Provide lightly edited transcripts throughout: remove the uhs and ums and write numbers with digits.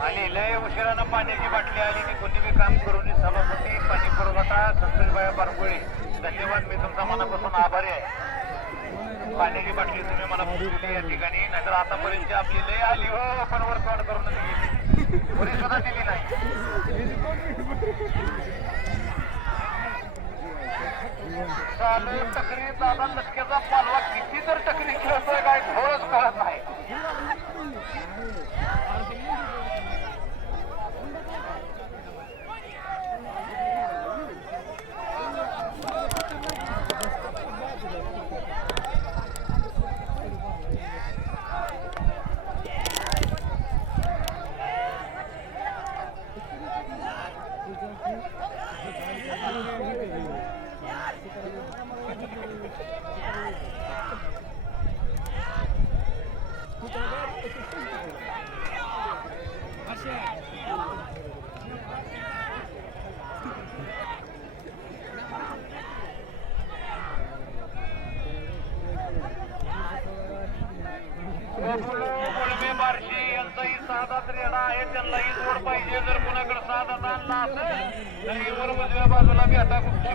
आणि लय उशिरानं पाण्याची बाटली आली की कोणी बी काम करून सभापती पाणी पुरवठा संतोषबाई बारगोळे धन्यवाद. मी तुमचा मनापासून आभारी आहे. पाण्याची बाटली तुम्ही मला दिली या ठिकाणी, नाहीतर आतापर्यंत आपली लय आली हो पण वर तोंड करून गेली, कोणी सुद्धा दिली नाही. चालू टकरी दादा लटक्याचा पालवा किती तर टकरी खेळतोय काय थोडंच कळत नाही. बार्शी यांचाही 6 रेडा आहे, त्यांनाही जोड पाहिजे. जर कुणाकडे 6 आणला असेल तर वर उजव्या बाजूला भेटा कुठची.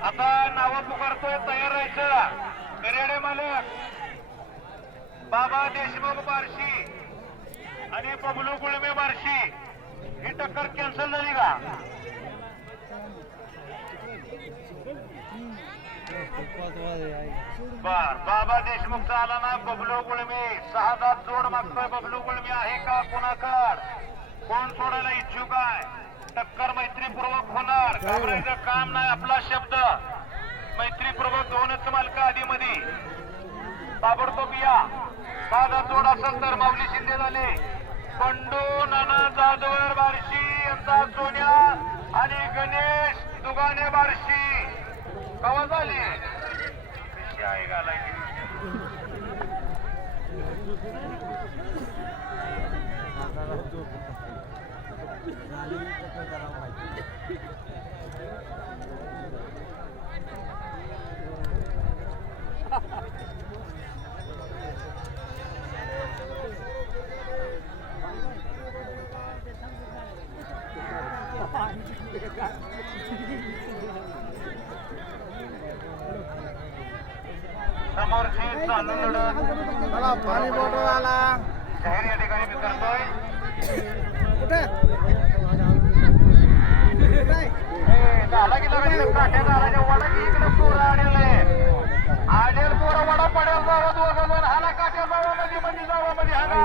आता नाव पुकारतोय, तयार राहायचं. करेडे मालक बाबा देशमुख बार्शी आणि बबलू गुळमे बार्शी ही टक्कर कॅन्सल झाली का? बर, बाबा देशमुखचा आला ना. बबलू गुळमे 6 जोड मागतोय. बबलू गुळमे आहे का कोणाकड? कोण सोडायला इच्छुक आहे? टक्कर मैत्रीपूर्वक होणार, घाबरायचं काम नाही. आपला शब्द मैत्रीपूर्वक 2च मालक आधी मध्ये ताबडतोब या. 6 जोड असेल तर माऊली शिंदे झाले, बंडू नाना जाधवर बार्शी यांचा सोन्या आणि गणेश दुगाने बार्शी कवा झाली आहे गाला. समोरची चालू लढत पाणी बॉटल आला जाहीर या ठिकाणी मी करतोय. झाला की लगेच काठ्या झाला वडा की इकडे पोरं आडेल पोरं वडा पडेल जावा 2 जण हाला काठ्या जावा मध्ये जावा मध्ये हाला.